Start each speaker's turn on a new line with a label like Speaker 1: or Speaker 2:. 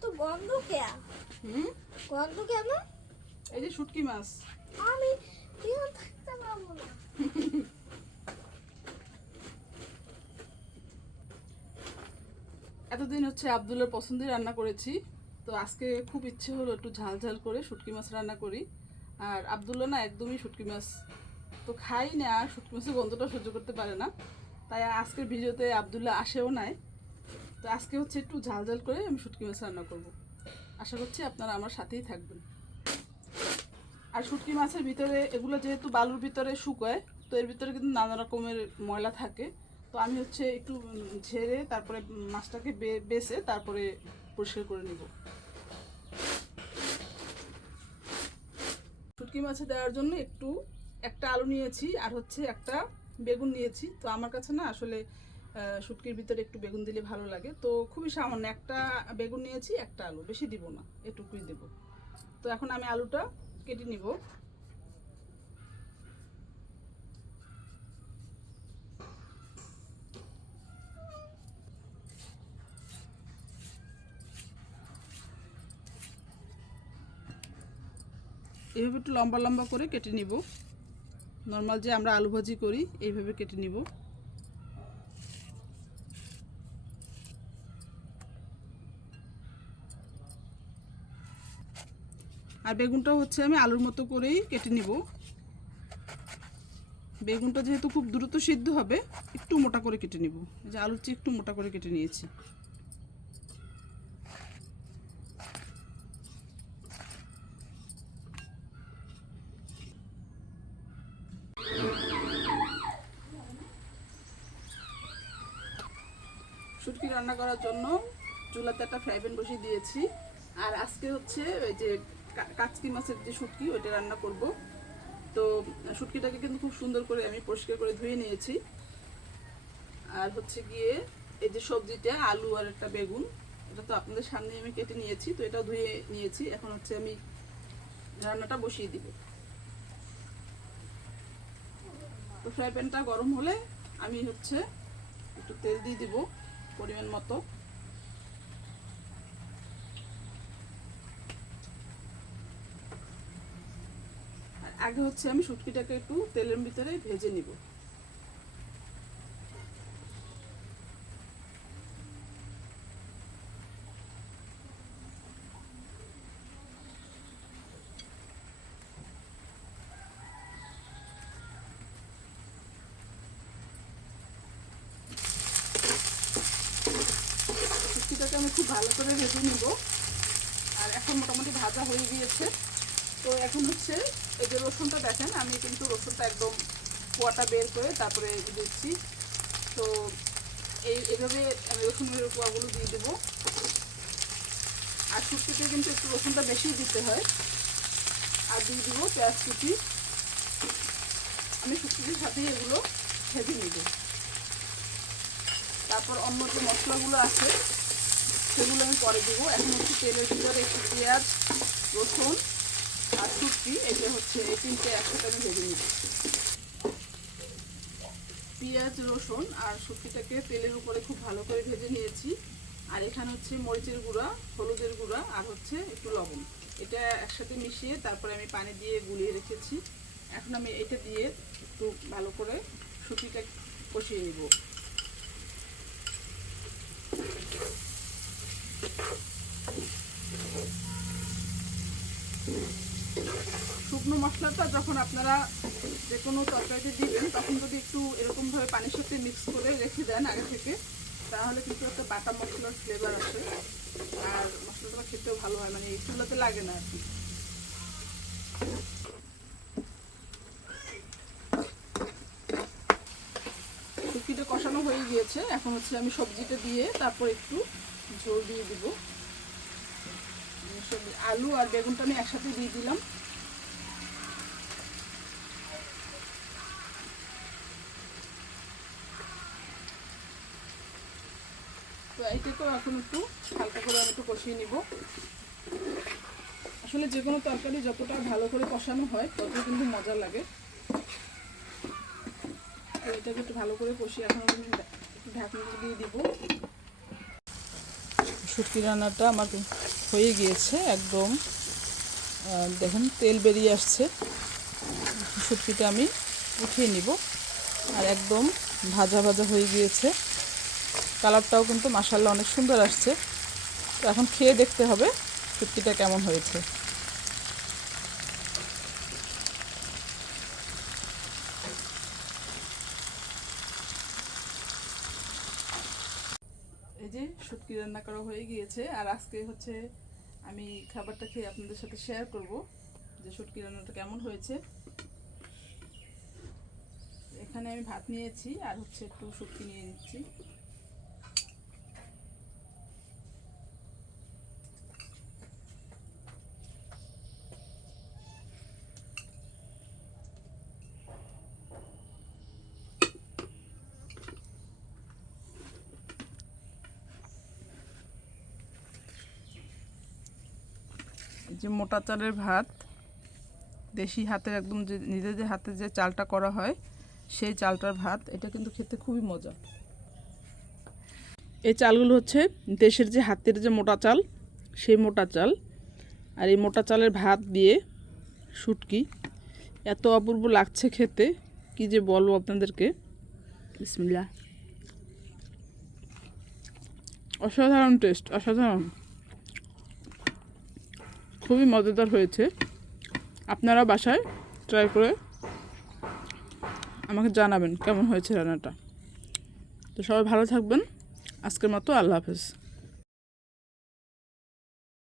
Speaker 1: এত গন্ধ কে
Speaker 2: হুম?
Speaker 1: গন্ধ কেন?
Speaker 2: এই যে শুটকি মাছ।
Speaker 1: আমি কেউ থাকতে পারব না।
Speaker 2: এতদিন হচ্ছে আবদুল্লার পছন্দের রান্না করেছি তো আজকে খুব ইচ্ছে হলো একটু ঝাল ঝাল করে শুটকি মাছ রান্না করি। আর আবদুল্লা না একদমই শুটকি মাছ তো খাই না আর শুটকি মাছের গন্ধটা সহ্য করতে পারে না। তাই আজকের ভিডিওতে আবদুল্লাহ আসেও নাই। তো আজকে হচ্ছে একটু ঝাল ঝাল করে আমি শুটকি মাছ রান্না করব। আশা করছি আপনারা আমার সাথেই থাকবেন। আর শুটকি মাছের ভিতরে এগুলো যেহেতু বালুর ভিতরে শুকায়, তো এর ভিতরে কিন্তু নানা রকমের ময়লা থাকে। তো আমি হচ্ছে একটু ঝেড়ে তারপরে মাছটাকে বেছে তারপরে পরিষ্কার করে নিব। শুটকি মাছে দেওয়ার জন্য একটু একটা আলু নিয়েছি আর হচ্ছে একটা বেগুন নিয়েছি। তো আমার কাছে না আসলে শুটকির ভিতরে একটু বেগুন দিলে ভালো লাগে। তো খুবই সামান্য, একটা বেগুন নিয়েছি, একটা আলু। বেশি দিব না, এটুকুই দেব। তো এখন আমি আলুটা কেটে নিব। এইভাবে একটু লম্বা লম্বা করে কেটে নিব। নর্মাল যে আমরা আলু ভাজি করি, এইভাবে কেটে নিব। আর বেগুনটা হচ্ছে আমি আলুর মতো করেই কেটে নিব। বেগুনটা যেহেতু খুব দ্রুত সিদ্ধ হবে, একটু মোটা করে কেটে নিব। যে আলুর চেয়ে একটু মোটা করে কেটে নিয়েছি। শুটকি রান্না করার জন্য চুলাতে একটা ফ্রাই প্যান বসিয়ে দিয়েছি। আর আজকে হচ্ছে ওই যে কাচকি মাছের যে শুটকি, ওইটা রান্না করব। তো, শুটকিটাকে কিন্তু খুব সুন্দর করে আমি পরিষ্কার করে ধুয়ে নিয়েছি। আর হচ্ছে গিয়ে এই যে সবজিটা, আলু আর একটা বেগুন, এটা তো আপনাদের সামনে আমি কেটে নিয়েছি, তো এটা ধুয়ে নিয়েছি। এখন হচ্ছে আমি রান্নাটা বসিয়ে দিব। তো ফ্রাই প্যানটা গরম হলে আমি হচ্ছে একটু তেল দিয়ে দিব পরিমাণ মতো। আগে হচ্ছে আমি শুটকিটাকে একটু তেলের ভিতরে ভেজে নিব। আমি খুব ভালো করে ভেজে নিব। আর এখন মোটামুটি ভাজা হয়ে গিয়েছে। তো এখন হচ্ছে এই যে রসুনটা দেখেন, আমি কিন্তু রসুনটা একদম কোয়াটা বের করে তারপরে দিচ্ছি। তো এই এভাবে আমি রসুনের কোয়াগুলো দিয়ে দেবো। আর শুটকিতে কিন্তু একটু রসুনটা বেশি দিতে হয়। আর দিয়ে দেবো পেঁয়াজ কুচি। আমি শুটকিটির সাথেই এগুলো ভেজে নিব। তারপর অন্য যে মশলাগুলো আছে, সেগুলো আমি পরে দেবো। এখন হচ্ছে তেলের ভিতরে একটু পেঁয়াজ, রসুন আর এটা হচ্ছে এই তিনটে একসাথে আমি ভেজে নিব পেঁয়াজ, রসুন আর শুটকিটাকে তেলের উপরে খুব ভালো করে ভেজে নিয়েছি। আর এখানে হচ্ছে মরিচের গুঁড়া, হলুদের গুঁড়া আর হচ্ছে একটু লবণ। এটা একসাথে মিশিয়ে তারপরে আমি পানি দিয়ে গুলিয়ে রেখেছি। এখন আমি এটা দিয়ে একটু ভালো করে শুটকিটা কষিয়ে নিব। শুকনো মশলাটা যখন আপনারা যে কোনো তরকারিতে দিবেন, তখন যদি একটু এরকমভাবে পানির সাথে মিক্স করে রেখে দেন আগে থেকে, তাহলে কিন্তু একটা বাটা মশলার ফ্লেভার আসে। আর মশলাটা খেতেও ভালো হয় মানে এই চুলাতে লাগে না আর কি। শুকিটা কষানো হয়ে গিয়েছে। এখন হচ্ছে আমি সবজিটা দিয়ে তারপর একটু ঝোল দিয়ে দিব। আলু আর বেগুনটা আমি একসাথে দিয়ে দিলাম। তো এইটাকেও এখন একটু হালকা করে আমি একটু কষিয়ে নিব। আসলে যে কোনো তরকারি যতটা ভালো করে কষানো হয়, তত কিন্তু মজা লাগে। তো এটাকে একটু ভালো করে কষিয়ে এখন আমি ঢাকনা দিয়ে দিব। শুটকি রান্নাটা আমার হয়ে গিয়েছে একদম। দেখেন, তেল বেরিয়ে আসছে। শুটকিটা আমি উঠিয়ে নিব। আর একদম ভাজা ভাজা হয়ে গিয়েছে। কালারটাও কিন্তু মাসাল্লাহ অনেক সুন্দর আসছে। তো এখন খেয়ে দেখতে হবে শুটকিটা কেমন হয়েছে। এই যে শুটকি রান্না করা হয়ে গিয়েছে, আর আজকে হচ্ছে আমি খাবারটা খেয়ে আপনাদের সাথে শেয়ার করব যে শুটকি রান্নাটা কেমন হয়েছে। এখানে আমি ভাত নিয়েছি, আর হচ্ছে একটু শুটকি নিয়ে নিচ্ছি। যে মোটা চালের ভাত দেশি হাতের একদম যে নিজেদের হাতে যে চালটা করা হয় সেই চালটার ভাত এটা কিন্তু খেতে খুবই মজা। এই চালগুলো হচ্ছে দেশের যে হাতের যে মোটা চাল সেই মোটা চাল। আর এই মোটা চালের ভাত দিয়ে শুটকি এত অপূর্ব লাগছে খেতে কি যে বলব আপনাদেরকে। বিসমিল্লাহ। অসাধারণ টেস্ট অসাধারণ। খুবই মজাদার হয়েছে। আপনারা বাসায় ট্রাই করে আমাকে জানাবেন কেমন হয়েছে রান্নাটা। তো সবাই ভালো থাকবেন। আজকের মতো আল্লাহ হাফেজ।